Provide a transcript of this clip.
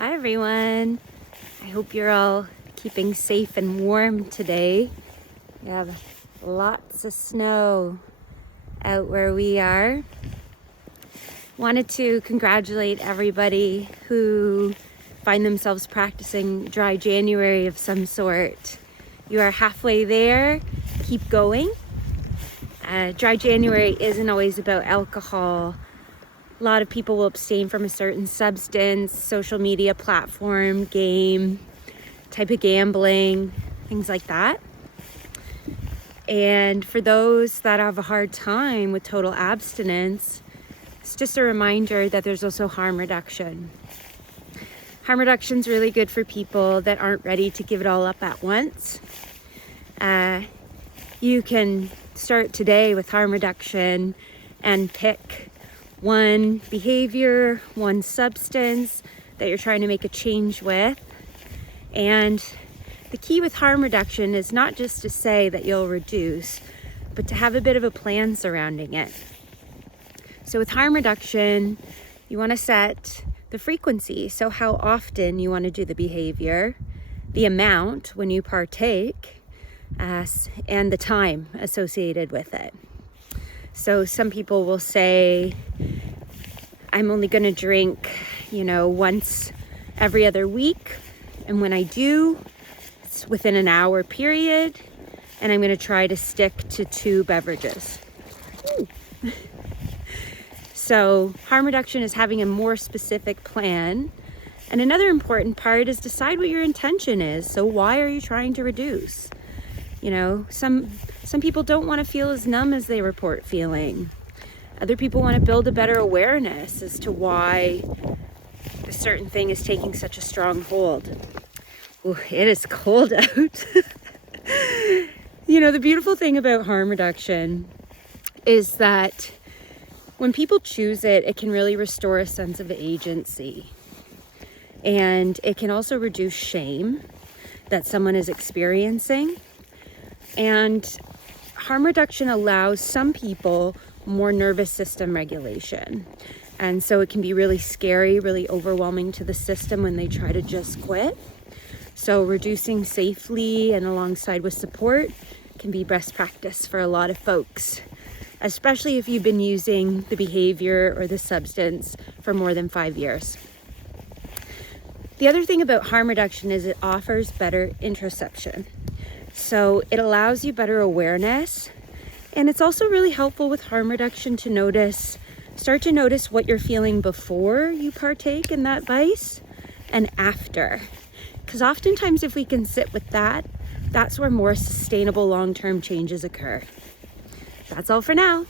Hi everyone. I hope you're all keeping safe and warm today. We have lots of snow out where we are. Wanted to congratulate everybody who find themselves practicing dry January of some sort. You are halfway there. Keep going. Dry January isn't always about alcohol. A lot of people will abstain from a certain substance, social media platform, game, type of gambling, things like that. And for those that have a hard time with total abstinence, it's just a reminder that there's also harm reduction. Harm reduction is really good for people that aren't ready to give it all up at once. You can start today with harm reduction and pick one behavior, one substance that you're trying to make a change with. And the key with harm reduction is not just to say that you'll reduce, but to have a bit of a plan surrounding it. So with harm reduction, you want to set the frequency. So how often you want to do the behavior, the amount when you partake, and the time associated with it. So some people will say, I'm only going to drink, once every other week. And when I do, it's within an hour period. And I'm going to try to stick to 2 beverages. So harm reduction is having a more specific plan. And another important part is decide what your intention is. So why are you trying to reduce? Some people don't want to feel as numb as they report feeling. Other people want to build a better awareness as to why a certain thing is taking such a strong hold. Ooh, it is cold out. The beautiful thing about harm reduction is that when people choose it, it can really restore a sense of agency. And it can also reduce shame that someone is experiencing. And harm reduction allows some people more nervous system regulation. And so it can be really scary, really overwhelming to the system when they try to just quit. So reducing safely and alongside with support can be best practice for a lot of folks, especially if you've been using the behavior or the substance for more than 5 years. The other thing about harm reduction is it offers better interoception. So it allows you better awareness. And it's also really helpful with harm reduction to start to notice what you're feeling before you partake in that vice and after. Because oftentimes if we can sit with that, that's where more sustainable long-term changes occur. That's all for now.